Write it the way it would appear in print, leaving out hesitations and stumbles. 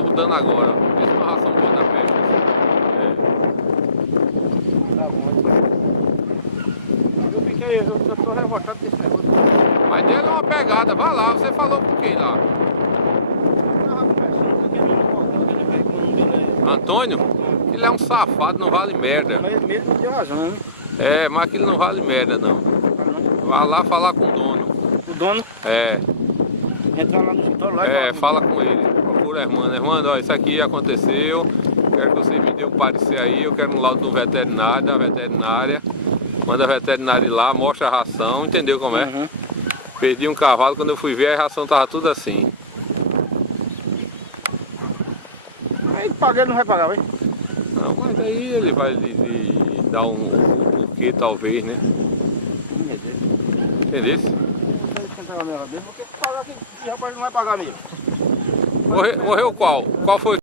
eu tô dando agora. Vê se uma ração boa da peixe. Tá bom. Eu tô revoltado com esse negócio. Mas dele é uma pegada, vai lá, você falou com quem lá? Eu tava conversando com aquele menino que ele veio com o nome dele aí. Antônio? Ele é um safado, não vale merda. Mas mesmo tem razão, né? É, mas aquilo não vale merda não. Ah, não? Vai lá falar com o dono. O dono É, entrar lá no escritório lá e fala com ele. Procura a irmã. Irmã, ó, isso aqui aconteceu. Quero que você me dê um parecer aí. Eu quero um laudo do veterinário, da veterinária. Manda a veterinária ir lá, mostra a ração, entendeu como é? Uhum. Perdi um cavalo, quando eu fui ver a ração tava tudo assim. Aí paga, ele não vai pagar, vai? Não, mas aí ele vai lhe dar um porquê, talvez, né? Entendeu? Porque pagar aqui, esse rapaz não vai pagar mesmo. Morreu qual? Qual foi?